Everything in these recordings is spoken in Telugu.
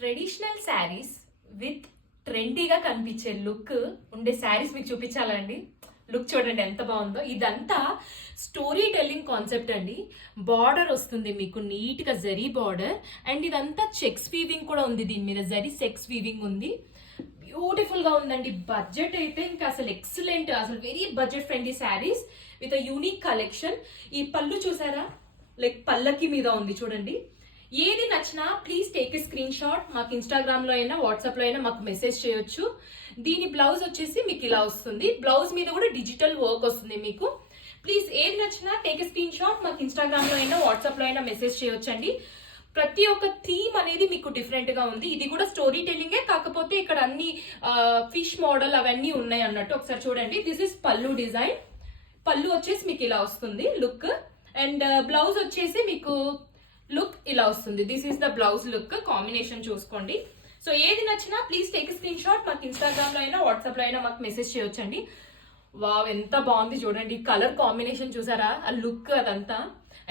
ట్రెడిషనల్ శారీస్ విత్ ట్రెండీగా కనిపించే లుక్ ఉండే శారీస్ మీకు చూపించాలండి. లుక్ చూడండి ఎంత బాగుందో. ఇదంతా స్టోరీ టెల్లింగ్ కాన్సెప్ట్ అండి. బార్డర్ వస్తుంది మీకు నీట్ గా జరీ బార్డర్, అండ్ ఇదంతా చెక్స్ వీవింగ్ కూడా ఉంది. దీని మీద జరీ సెక్స్ వీవింగ్ ఉంది. బ్యూటిఫుల్ గా ఉందండి. బడ్జెట్ అయితే ఇంకా అసలు ఎక్సలెంట్, అసలు very budget friendly saris with a unique collection. ఈ పళ్ళు చూసారా, లైక్ పల్లకి మీద ఉంది చూడండి. ఏది నచ్చినా please take a screen shot. మాకు ఇన్స్టాగ్రామ్ లో అయినా వాట్సాప్ లో అయినా మాకు మెసేజ్ చేయొచ్చు. దీని బ్లౌజ్ వచ్చేసి మీకు ఇలా వస్తుంది. బ్లౌజ్ మీద కూడా డిజిటల్ వర్క్ వస్తుంది మీకు. ప్లీజ్ ఏది నచ్చినా టేక్ ఏ స్క్రీన్ షాట్. మాకు ఇన్స్టాగ్రామ్ లో అయినా వాట్సాప్ లో అయినా మెసేజ్ చేయొచ్చండి. ప్రతి ఒక్క థీమ్ అనేది మీకు డిఫరెంట్ గా ఉంది. ఇది కూడా స్టోరీ టెల్లింగే, కాకపోతే ఇక్కడ అన్ని ఫిష్ మోడల్ అవన్నీ ఉన్నాయి అన్నట్టు. ఒకసారి చూడండి. దిస్ ఇస్ పల్లు డిజైన్. పళ్ళు వచ్చేసి మీకు ఇలా వస్తుంది లుక్, అండ్ బ్లౌజ్ వచ్చేసి మీకు లుక్ ఇలా వస్తుంది. This is the blouse look. Combination చూసుకోండి. సో ఏది నచ్చినా ప్లీజ్ టేక్ స్క్రీన్ షాట్. మాకు ఇన్స్టాగ్రామ్ లో అయినా వాట్సాప్ లో అయినా మాకు మెసేజ్ చేయొచ్చండి. వావ్ ఎంత బాగుంది చూడండి. కలర్ కాంబినేషన్ చూసారా, ఆ లుక్ అదంతా.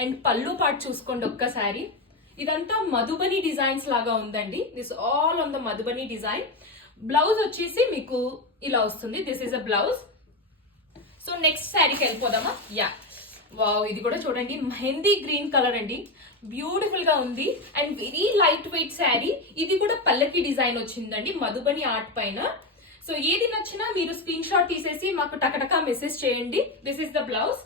అండ్ పళ్ళు పార్ట్ చూసుకోండి ఒక్కసారి. ఇదంతా మధుబని డిజైన్స్ లాగా ఉందండి. This all on the Madhubani design. Blouse వచ్చేసి మీకు ఇలా వస్తుంది. This is a blouse. So next శారీకి వెళ్ళిపోదామా? యా, వావ్ ఇది కూడా చూడండి. మెహందీ గ్రీన్ కలర్ అండి. బ్యూటిఫుల్ గా ఉంది and very light weight sari. ఇది కూడా పల్లకి డిజైన్ వచ్చిందండి మధుబని ఆర్ట్ పైన. సో ఏది నచ్చినా మీరు స్క్రీన్ షాట్ తీసేసి మాకు టకటకా మెసేజ్ చేయండి. This is the blouse.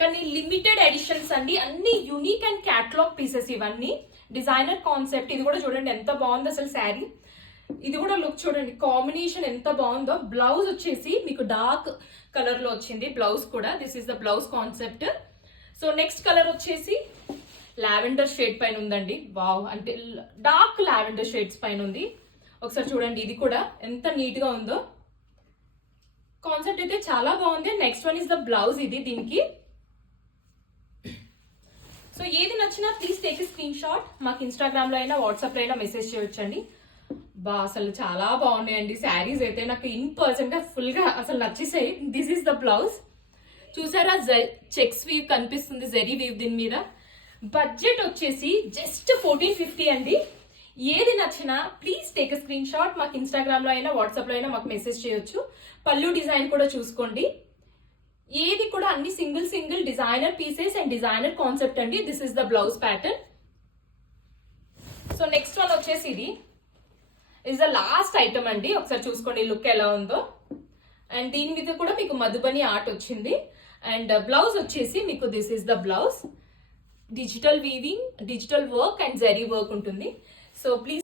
కానీ లిమిటెడ్ ఎడిషన్స్ అండి, అన్ని యూనిక్ అండ్ క్యాటలాగ్ పీసెస్ ఇవన్నీ. Designer concept. ఇది కూడా చూడండి ఎంత బాగుంది అసలు శారీ. ఇది కూడా లుక్ చూడండి, కాంబినేషన్ ఎంత బాగుందో. బ్లౌజ్ వచ్చేసి మీకు డార్క్ కలర్ లో వచ్చింది బ్లౌజ్ కూడా. This is the blouse concept. So next colour వచ్చేసి లావెండర్ షేడ్ పైన ఉందండి. వావ్, అంటే డార్క్ లావెండర్ షేడ్స్ పైన ఉంది. ఒకసారి చూడండి, ఇది కూడా ఎంత నీట్ గా ఉందో. కాన్సెప్ట్ అయితే చాలా బాగుంది. Next one is the blouse. ఇది దీనికి. సో ఏది నచ్చినా please take a screen shot. మాకు ఇన్స్టాగ్రామ్ లో అయినా వాట్సాప్ లో అయినా మెసేజ్ చేయొచ్చండి. బా అసలు చాలా బాగున్నాయండి శారీస్ అయితే. నాకు ఇన్ పర్సన్ గా ఫుల్ గా అసలు నచ్చేసాయి. This is the blouse. చూసారా, చెక్స్ వీవ్ కనిపిస్తుంది, జరీ వీవ్ దీని మీద. బడ్జెట్ వచ్చేసి జస్ట్ 1450 అండి. ఏది నచ్చినా ప్లీజ్ టేక్ స్క్రీన్ షాట్. మాకు ఇన్స్టాగ్రామ్ లో అయినా వాట్సాప్ లో అయినా మాకు మెసేజ్ చేయొచ్చు. పళ్ళు డిజైన్ కూడా చూసుకోండి. ఏది కూడా అన్ని single single designer pieces and designer concept అండి. This is the blouse pattern. So next one వచ్చేసి ఇది ఇస్ ద లాస్ట్ ఐటమ్ అండి. ఒకసారి చూసుకోండి లుక్ ఎలా ఉందో. అండ్ దీని మీద కూడా మీకు మధుబని ఆర్ట్ వచ్చింది. అండ్ బ్లౌజ్ వచ్చేసి మీకు this is the blouse. Digital weaving, digital work and zari work ఉంటుంది. So please